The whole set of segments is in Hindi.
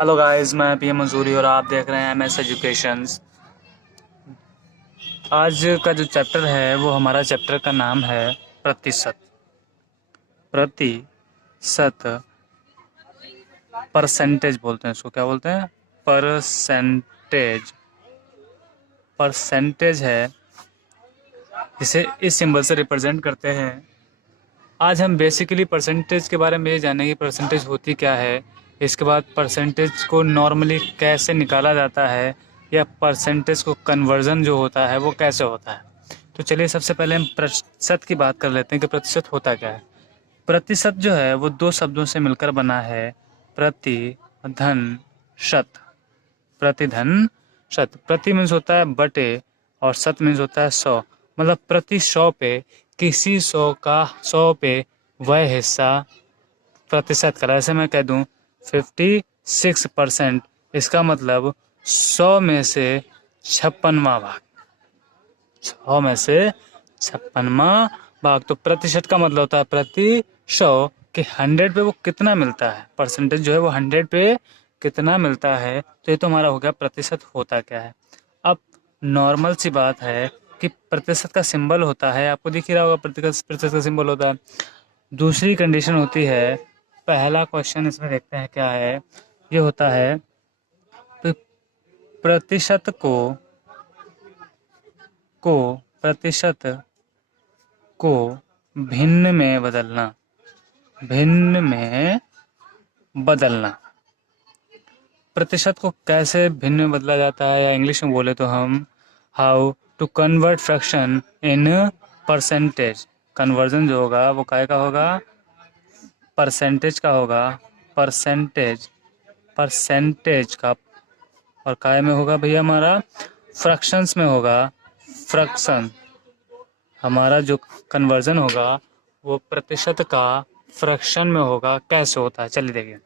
हेलो गाइस, मैं पीएम मंसूरी और आप देख रहे हैं एमएस एजुकेशंस। आज का जो चैप्टर है वो हमारा चैप्टर का नाम है प्रतिशत। प्रतिशत, परसेंटेज बोलते हैं इसको। क्या बोलते हैं? परसेंटेज। परसेंटेज है जिसे इस सिंबल से रिप्रेजेंट करते हैं। आज हम बेसिकली परसेंटेज के बारे में ये जानेंगे, परसेंटेज होती क्या है। इसके बाद परसेंटेज को नॉर्मली कैसे निकाला जाता है, या परसेंटेज को कन्वर्जन जो होता है वो कैसे होता है। तो चलिए सबसे पहले हम प्रतिशत की बात कर लेते हैं कि प्रतिशत होता क्या है। प्रतिशत जो है वो दो शब्दों से मिलकर बना है। प्रति धन शत। प्रतिधन शत। प्रति मीन्स होता है बटे, और शत मीन्स होता है 100। मतलब प्रति 100 पे किसी 100 पे वह हिस्सा प्रतिशत का। ऐसे मैं कह दूं 56%, इसका मतलब 100 में से 56वां भाग। 100 में से 56वां भाग। तो प्रतिशत का मतलब होता है प्रति 100 कि 100 पे वो कितना मिलता है। परसेंटेज जो है वो 100 पे कितना मिलता है। तो ये तो हमारा हो गया प्रतिशत होता क्या है। अब नॉर्मल सी बात है कि प्रतिशत का सिंबल होता है, आपको दिख ही रहा होगा प्रतिशत का सिंबल होता है। दूसरी कंडीशन होती है, पहला क्वेश्चन इसमें देखते हैं क्या है। ये होता है प्रतिशत को प्रतिशत को भिन्न में बदलना। भिन्न में बदलना। प्रतिशत को कैसे भिन्न में बदला जाता है, या इंग्लिश में बोले तो हम how to convert fraction in percentage. Conversion जो होगा वो काय का होगा? परसेंटेज का होगा। परसेंटेज परसेंटेज का। और काय में होगा भैया हमारा? फ्रैक्शंस में होगा। फ्रैक्शन। हमारा जो कन्वर्जन होगा वो प्रतिशत का फ्रैक्शन में होगा। कैसे होता है चलिए देखिए।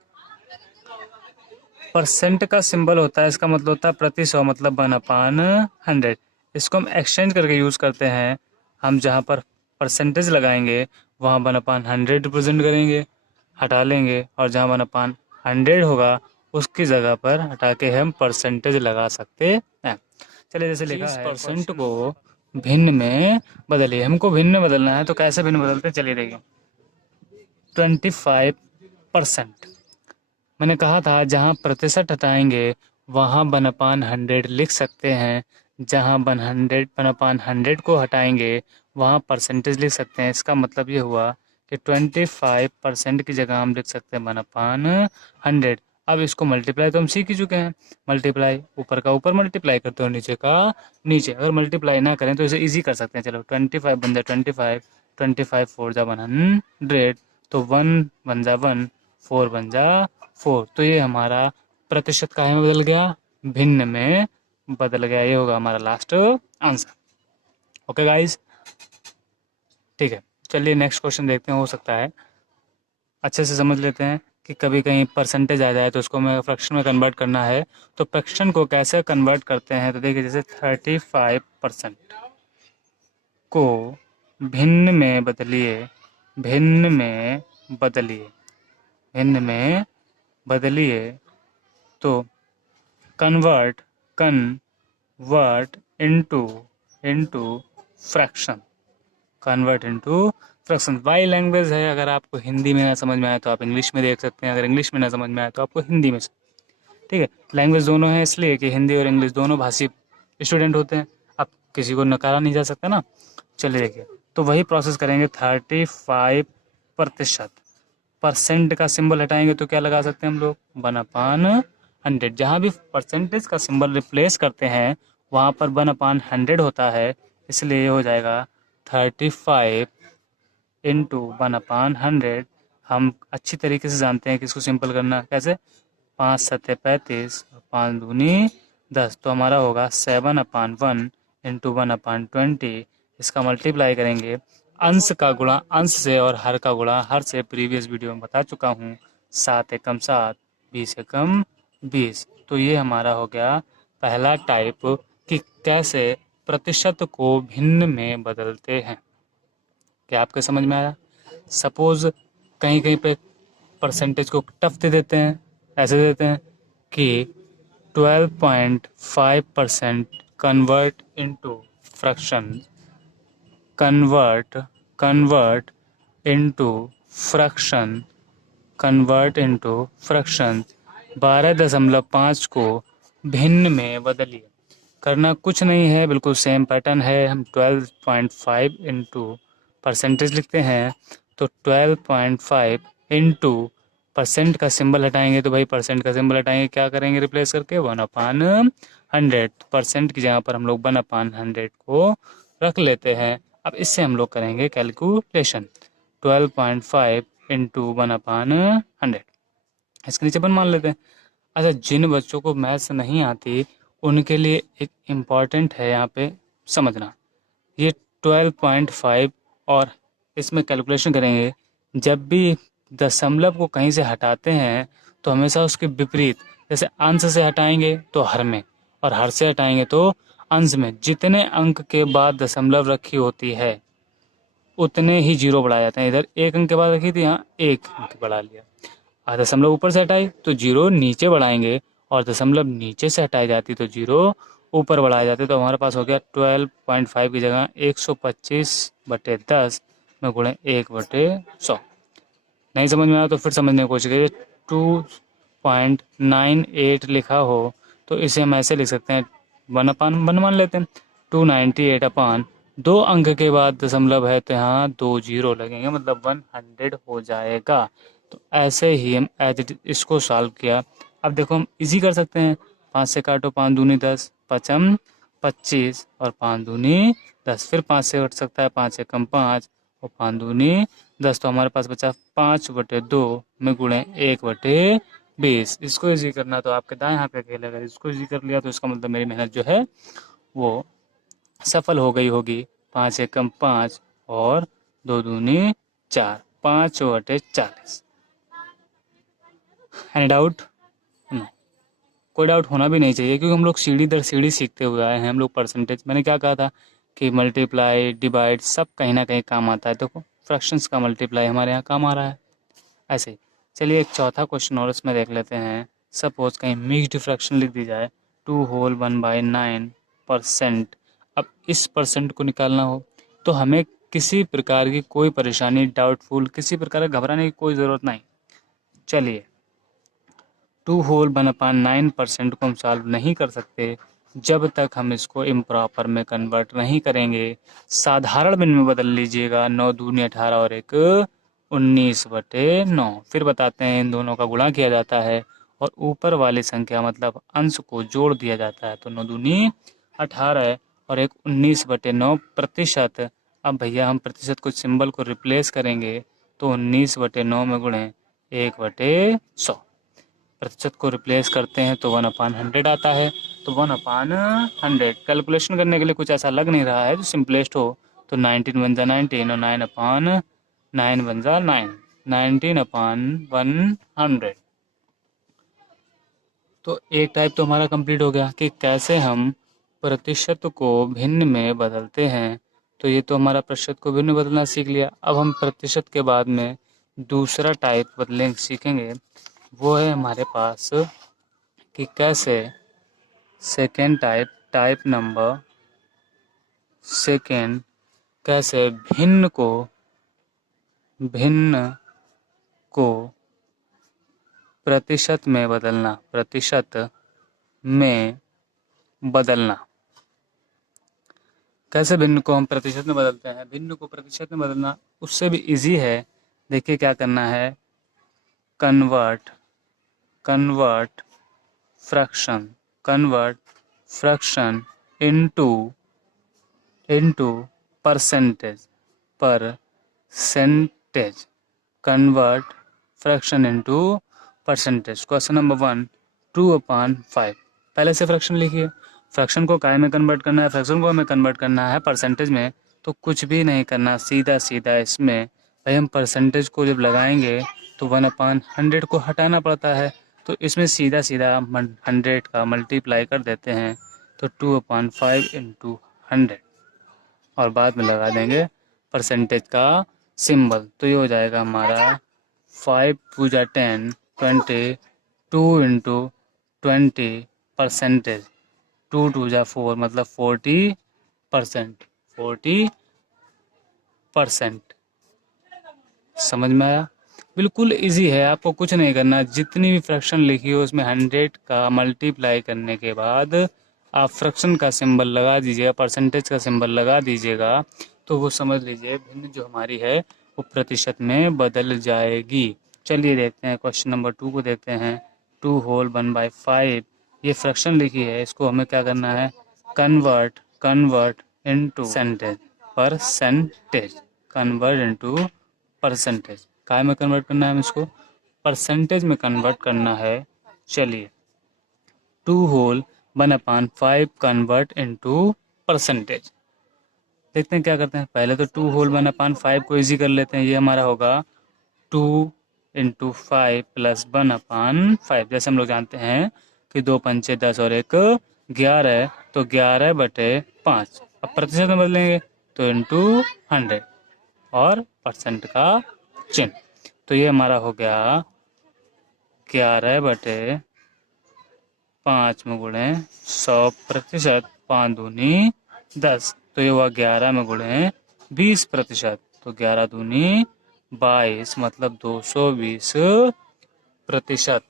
परसेंट का सिंबल होता है, इसका मतलब होता है प्रति 100, मतलब 1/100। इसको हम एक्सचेंज करके यूज़ करते हैं। हम जहाँ पर परसेंटेज लगाएंगे वहाँ 1/100 रिप्रेजेंट करेंगे, हटा लेंगे, और जहाँ 1/100 होगा उसकी जगह पर हटा के हम परसेंटेज लगा सकते हैं। चलिए जैसे लिखा है परसेंट को भिन्न में बदलिए। हमको भिन्न में बदलना है, तो कैसे भिन्न बदलते हैं चलिए देखिए। 25%। मैंने कहा था जहाँ प्रतिशत हटाएंगे वहाँ 1/100 लिख सकते हैं। जहाँ 1/100 को हटाएंगे वहाँ परसेंटेज लिख सकते हैं। इसका मतलब ये हुआ कि 25% की जगह हम लिख सकते हैं 1/100। अब इसको मल्टीप्लाई तो हम सीख ही चुके हैं। मल्टीप्लाई ऊपर का ऊपर मल्टीप्लाई करते हो, नीचे का नीचे। अगर मल्टीप्लाई ना करें तो इसे इजी कर सकते हैं। चलो 25 बन जाए 25, 25 4 जा 100, तो 1 बन जा 1, 4 बन जा 4। तो ये हमारा प्रतिशत काहे में बदल गया? भिन्न में बदल गया। ये होगा हमारा लास्ट आंसर। ओके गाइस, ठीक है। चलिए नेक्स्ट क्वेश्चन देखते हैं। हो सकता है अच्छे से समझ लेते हैं कि कभी कहीं परसेंटेज आ जाए तो उसको हमें फ्रैक्शन में कन्वर्ट करना है। तो फ्रैक्शन को कैसे कन्वर्ट करते हैं, तो देखिए जैसे 35% को भिन्न में बदलिए। भिन्न में बदलिए। भिन्न में बदलिए तो convert convert into into fraction. Convert into fraction. वाई लैंग्वेज है, अगर आपको हिंदी में ना समझ में आए तो आप इंग्लिश में देख सकते हैं, अगर इंग्लिश में ना समझ में आए तो आपको हिंदी में। ठीक है, लैंग्वेज दोनों है इसलिए कि हिंदी और इंग्लिश दोनों भाषी स्टूडेंट होते हैं। अब किसी को नकारा नहीं जा सकता ना। चलिए देखिए, तो वही प्रोसेस करेंगे। 35% परसेंट का सिंबल हटाएंगे तो क्या लगा सकते हैं हम लोग? 1/100। जहाँ भी परसेंटेज का सिंबल रिप्लेस करते हैं वहाँ पर 1/100 होता है, इसलिए ये हो जाएगा 35 इंटू 1/100। हम अच्छी तरीके से जानते हैं कि इसको सिंपल करना कैसे। 5 सत्ते 35, 5 दूनी 10, तो हमारा होगा 7/1 इंटू 1/20। इसका मल्टीप्लाई करेंगे अंश का गुणा अंश से और हर का गुणा हर से। प्रीवियस वीडियो में बता चुका हूँ। 7 एकम 7, 20 एकम 20। तो ये हमारा हो गया पहला टाइप कि कैसे प्रतिशत को भिन्न में बदलते हैं। क्या आपके समझ में आया? सपोज कहीं कहीं पे परसेंटेज को टफ दे देते हैं, ऐसे दे देते हैं कि 12.5% convert into fraction convert into fraction convert into fraction 12.5 को भिन्न में बदलिए। करना कुछ नहीं है, बिल्कुल सेम पैटर्न है। हम 12.5 इंटू परसेंटेज लिखते हैं, तो 12.5 इंटू परसेंट का सिंबल हटाएंगे, तो भाई परसेंट का सिंबल हटाएंगे, क्या करेंगे रिप्लेस करके 1/100। परसेंट की जगह पर हम लोग 1/100 को रख लेते हैं। अब इससे हम लोग करेंगे कैलकुलेशन, 12.5 इंटू 1/100, इसके नीचे 1 मान लेते हैं। अच्छा, जिन बच्चों को मैथ्स नहीं आती उनके लिए एक इम्पॉर्टेंट है यहाँ पे समझना, ये 12.5 और इसमें कैलकुलेशन करेंगे। जब भी दशमलव को कहीं से हटाते हैं तो हमेशा उसके विपरीत, जैसे अंश से हटाएंगे तो हर में, और हर से हटाएंगे तो अंश में, जितने अंक के बाद दशमलव रखी होती है उतने ही जीरो बढ़ाए जाते हैं। इधर एक अंक के बाद रखी थी, यहाँ एक अंक बढ़ा लिया। दशमलव ऊपर से हटाई तो जीरो नीचे बढ़ाएंगे, और दशमलव नीचे से हटाई जाती तो जीरो ऊपर बढ़ाए जाते। तो हमारे पास हो गया 12.5 की जगह 125/10 में गुणे 1/100। नहीं समझ में आया तो फिर समझने की कोशिश करिए। 2.98 लिखा हो तो इसे हम ऐसे लिख सकते हैं, 1/1 मान लेते हैं, 298 दो अंक के बाद दशमलव है तो यहाँ 2 जीरो लगेंगे, मतलब 100 हो जाएगा। तो ऐसे ही हम एज इट इसको सॉल्व किया। अब देखो हम इजी कर सकते हैं, 5 से काटो, 5 दूनी 10, 5 25 और 5 दूनी 10, फिर 5 से कट सकता है, 5 एकम 5 और 5 दूनी 10, तो हमारे पास बचा 5/2 में गुणे 1/20। इसको इजी करना तो आपके दाएं हाथ का खेल है, अगर इसको इजी कर लिया तो इसका मतलब मेरी मेहनत जो है वो सफल हो गई होगी। 5 एकम 5 और 2 दूनी 4, 5/40। Any doubt? नहीं, कोई डाउट होना भी नहीं चाहिए, क्योंकि हम लोग सीढ़ी दर सीढ़ी सीखते हुए आए हैं। हम लोग परसेंटेज, मैंने क्या कहा था कि मल्टीप्लाई डिवाइड सब कहीं ना कहीं काम आता है। देखो फ्रैक्शंस का मल्टीप्लाई हमारे यहाँ काम आ रहा है। ऐसे ही चलिए एक चौथा क्वेश्चन और इसमें देख लेते हैं। सपोज कहीं मिक्स्ड फ्रैक्शन लिख दी जाए, 2/1/9%। अब इस परसेंट को निकालना हो तो हमें किसी प्रकार की कोई परेशानी, डाउटफुल, किसी प्रकार का घबराने की कोई ज़रूरत नहीं। चलिए 2/9% को हम सॉल्व नहीं कर सकते जब तक हम इसको इम्प्रॉपर में कन्वर्ट नहीं करेंगे। साधारण बिन में बदल लीजिएगा, 9 दूनी 18 और 1 19/9। फिर बताते हैं इन दोनों का गुणा किया जाता है और ऊपर वाली संख्या मतलब अंश को जोड़ दिया जाता है, तो 9 दूनी 18 और 1 19/9 प्रतिशत। अब भैया हम प्रतिशत को सिंबल को रिप्लेस करेंगे तो 19/9 में गुणे 1/100। प्रतिशत को रिप्लेस करते हैं तो 1/100 आता है, तो 1/100 कैलकुलेशन करने के लिए कुछ ऐसा लग नहीं रहा है जो सिंपलेस्ट हो। तो 19 बन जा 19 और 9/9 बन जा 9, 19/100। तो एक टाइप तो हमारा कंप्लीट हो गया कि कैसे हम प्रतिशत को भिन्न में बदलते हैं। तो ये तो हमारा प्रतिशत को भिन्न में बदलना सीख लिया। अब हम प्रतिशत के बाद में दूसरा टाइप बदलेंगे, सीखेंगे, वो है हमारे पास कि कैसे सेकेंड टाइप नंबर सेकेंड, कैसे भिन्न को प्रतिशत में बदलना, कैसे भिन्न को हम प्रतिशत में बदलते हैं। भिन्न को प्रतिशत में बदलना उससे भी इजी है। देखिए क्या करना है, convert fraction into percentage, convert fraction into percentage. Question number 1, 2/5। पहले से फ्रैक्शन लिखिए, फ्रैक्शन को काय में कन्वर्ट करना है, फ्रैक्शन को हमें कन्वर्ट करना है परसेंटेज में। तो कुछ भी नहीं करना, सीधा सीधा इसमें भाई हम परसेंटेज को जब लगाएंगे तो 1/100 को हटाना पड़ता है, तो इसमें सीधा सीधा 100 का मल्टीप्लाई कर देते हैं, तो 2/5 इंटू 100 और बाद में लगा देंगे परसेंटेज का सिंबल। तो ये हो जाएगा हमारा 5 2 10 20, 2 इंटू 20%। 2 2 जा 4 मतलब 40%। 40%। समझ में आया? बिल्कुल इजी है, आपको कुछ नहीं करना। जितनी भी फ्रैक्शन लिखी हो उसमें 100 का मल्टीप्लाई करने के बाद आप फ्रैक्शन का सिंबल लगा दीजिएगा, परसेंटेज का सिंबल लगा दीजिएगा, तो वो समझ लीजिए भिन्न जो हमारी है वो प्रतिशत में बदल जाएगी। चलिए देखते हैं क्वेश्चन नंबर 2 को देखते हैं। 2 होल 1/5 ये फ्रैक्शन लिखी है, इसको हमें क्या करना है? Convert into percentage. Convert into percentage. काय में कन्वर्ट करना है हमें इसको? परसेंटेज में कन्वर्ट करना है। चलिए 2 होल 1/5 कन्वर्ट इनटू परसेंटेज। देखते हैं क्या करते हैं। पहले तो 2 होल 1/5 को इजी कर लेते हैं। ये हमारा होगा 2 इंटू 5 प्लस 1/5। जैसे हम लोग जानते हैं कि 2 पंचे 10 और 1 11, तो 11/5। अब प्रतिशत में बदलेंगे तो इंटू 100 और परसेंट का चिन्ह। तो ये हमारा हो गया 11/5 में गुणे 100%। 5 दूनी 10, तो ये हुआ 11 में गुणे 20%। तो 11 दूनी 22 मतलब 220%।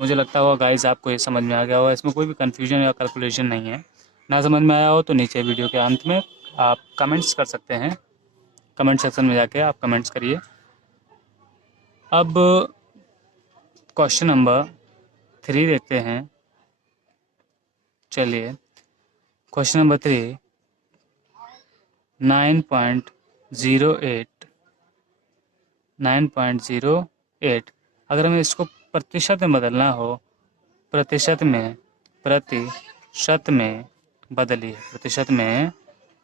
मुझे लगता होगा गाइस आपको ये समझ में आ गया होगा, इसमें कोई भी कन्फ्यूजन या कैलकुलेशन नहीं है। ना समझ में आया हो तो नीचे वीडियो के अंत में आप कमेंट्स कर सकते हैं। कमेंट सेक्शन में जाके आप कमेंट्स करिए। अब क्वेश्चन नंबर 3 देखते हैं। चलिए क्वेश्चन नंबर 3 9.08 अगर हमें इसको प्रतिशत में बदलना हो, प्रतिशत में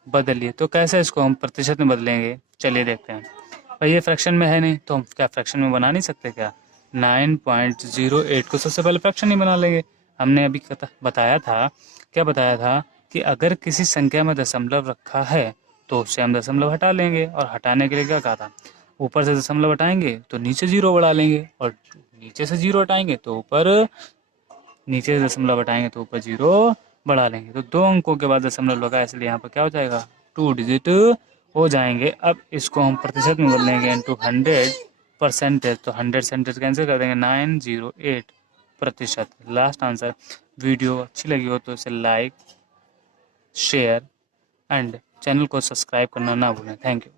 बदलिए तो कैसे इसको हम प्रतिशत में बदलेंगे? चलिए देखते हैं। भाई ये फ्रैक्शन में है नहीं तो हम क्या फ्रैक्शन में बना नहीं सकते क्या? 9.08 को सबसे पहले फ्रैक्शन ही बना लेंगे। हमने अभी बताया था, क्या बताया था कि अगर किसी संख्या में दशमलव रखा है तो उससे हम दशमलव हटा लेंगे। और हटाने के लिए क्या कहा था? ऊपर से दशमलव हटाएंगे तो नीचे जीरो बढ़ा लेंगे, और नीचे से जीरो हटाएंगे तो ऊपर जीरो बढ़ा लेंगे। तो 2 अंकों के बाद दशमलव लगा, इसलिए यहाँ पर क्या हो जाएगा? 2 डिजिट हो जाएंगे। अब इसको हम प्रतिशत में बदलेंगे इनटू 100%। तो 100 कैंसिल कर देंगे, 908%। Last answer. वीडियो अच्छी लगी हो तो इसे लाइक, शेयर एंड चैनल को सब्सक्राइब करना ना भूलें। Thank you.